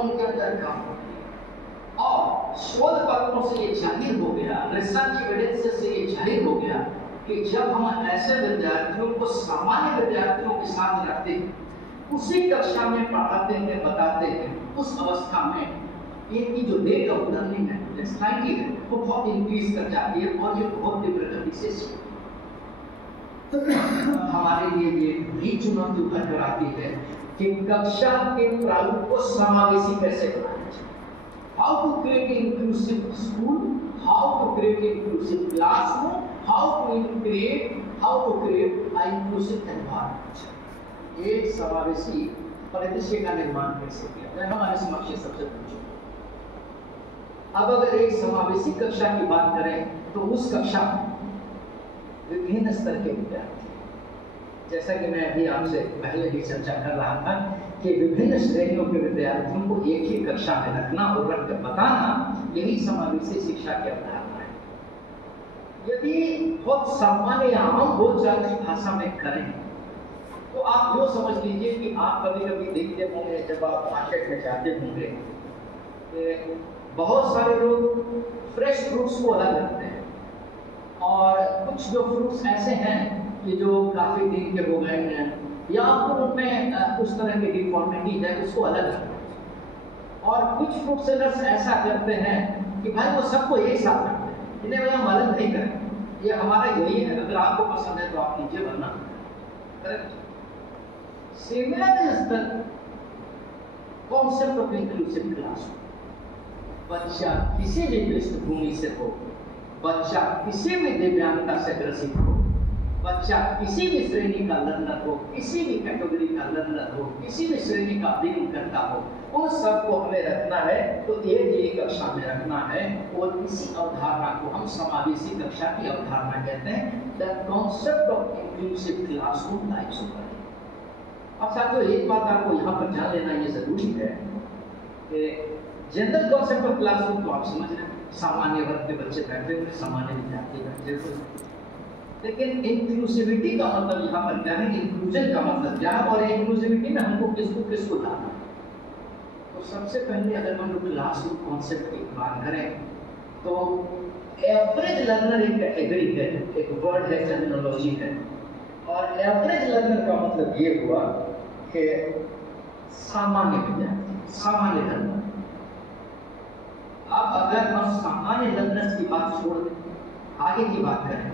उनके अंदर काम होती है। और शोध पत्रों से ये जाहिर हो गया, रिसर्च एविडेंस से ये जाहिर हो गया कि जब हम ऐसे विद्यार्थियों को सामान्य विद्यार्थियों के साथ रखते हैं, उसी कक्षा में पढ़ाते हैं, बताते हैं, उस अवस्था में इनकी जो रेट ऑफ लर्निंग है, डेक्सलाइटी है, वो बहुत इंक्रीज कर जाती है और ये बहुत तीव्र गति से सीखते हैं। हमारे लिए ये भी चुनौती उभर कर आती है कि कक्षा के प्रारूप को समावेशी कैसे बनाना चाहिए। How to create inclusive school, how to create inclusive classroom, how to create inclusive environment. एक समावेशी परिदृश्य का निर्माण कैसे किया जाए, हमारे समक्ष सबसे पूछो। अब अगर एक समावेशी कक्षा की बात करें तो उस कक्षा में विभिन्न स्तर के विद्यार्थी, जैसा कि मैं अभी आपसे पहले ही चर्चा कर रहा था कि विभिन्न श्रेणियों के विद्यार्थियों को एक ही कक्षा में रखना और रखकर बताना, यही समावेशी शिक्षा की अवधारणा है। यदि बहुत सामान्य आम बोलचाल की भाषा में करें तो आप यो समझ लीजिए कि आप कभी कभी देखते होंगे, जब आप मार्केट में जाते होंगे, बहुत सारे लोग फ्रेश फ्रूट्स को अलग रखते हैं और कुछ जो फ्रूट्स ऐसे हैं कि जो काफी दिन के हो गए हैं या फिर उनमें उस तरह की डिफॉर्मिटी है, उसको अलग रखते हैं। और कुछ फ्रूट सेलर्स ऐसा करते हैं कि भाई वो सबको एक साथ रखते हैं, इन्हें वो हम अलग नहीं करें, ये हमारा यही है, अगर आपको पसंद है तो आप नीचे बनना। Similar is the concept of inclusive class. बच्चा किसी भी पृष्ठभूमि से हो, बच्चा किसी भी दिव्यांगता से ग्रसित हो, बच्चा किसी भी श्रेणी का लर्नर हो, किसी भी कैटेगरी का लर्नर हो, किसी भी श्रेणी का अध्ययन करता हो, उन सबको हमें रखना है तो एक ही कक्षा में रखना है। और इसी अवधारणा को हम समावेशी कक्षा की अवधारणा कहते हैं, the concept of inclusive classroom like super. अब साथियों, एक बात आपको यहाँ पर जान लेना ये जरूरी है कि जनरल कॉन्सेप्ट ऑफ क्लासरूम तो आप समझ रहे हैं, सामान्य वर्ग के बच्चे बैठे हुए, सामान्य विद्यार्थी बैठे हुए, लेकिन इंक्लूसिविटी का मतलब यहाँ पर क्या है, इंक्लूजन का मतलब क्या है, और इंक्लूसिविटी में हमको किसको लाना है। तो सबसे पहले अगर हम लोग क्लासरूम कॉन्सेप्ट की बात करें तो एवरेज लर्नर एक कैटेगरी है, एक वर्ड है, टर्मिनोलॉजी है। और एवरेज लर्नर का मतलब ये हुआ कि सामान्य विद्यार्थी, सामान्य लर्नर। अब अगर हम सामान्य लर्नर्स की बात छोड़ दें, आगे की बात करें,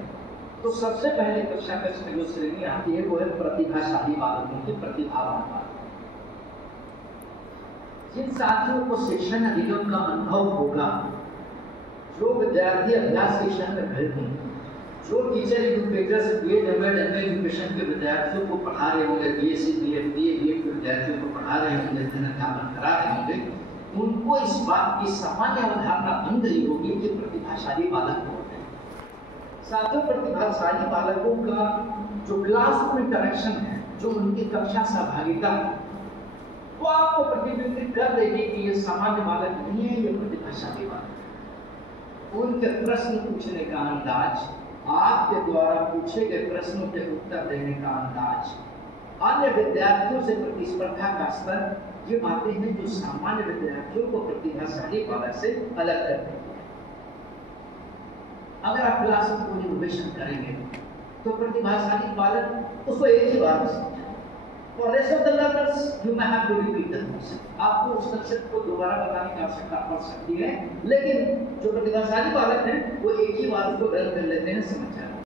तो सबसे पहले कक्षा में जो श्रेणी आती है वो है प्रतिभाशाली बालकों की, प्रतिभावान बालक। जिन साथियों को शिक्षण अधिगम का अनुभव होगा, जो विद्यार्थी अभ्यास शिक्षण में गए होंगे, जो teacher educators B Ed M Ed education के विद्यार्थियों को पढ़ा रहे होंगे, बीएससी बीएड बीए के विद्यार्थियों को पढ़ा रहे होंगे, करा रहे होंगे, उनको इस बात की सामान्य अवधारणा बन गई होगी कि प्रतिभाशाली बालक होते हैं। साथियों, प्रतिभाशाली बालकों का जो क्लासरूम इंटरेक्शन है, जो उनकी कक्षा सहभागिता है, वो आपको प्रतिबिंबित कर देगी कि ये सामान्य बालक नहीं है, ये प्रतिभाशाली बालक। उनके प्रश्न पूछने का अंदाज, आपके द्वारा पूछे गए प्रश्नों के उत्तर देने का अंदाज, अन्य विद्यार्थियों से प्रतिस्पर्धा का स्तर, ये बातें हैं जो सामान्य विद्यार्थियों को प्रतिभाशाली बालक से अलग करते हैं। अगर आप क्लास में कोई इनोवेशन करेंगे तो प्रतिभाशाली बालक उसको एक ही बार समझे, और rest of the learners you may have to repeat the concept. आपको उस कॉन्सेप्ट को दोबारा बताने की आवश्यकता पड़ सकती है, लेकिन जो प्रतिभाशाली बालक हैं वो एक ही बार उसको ग्रहण कर लेते हैं, समझ जाते हैं।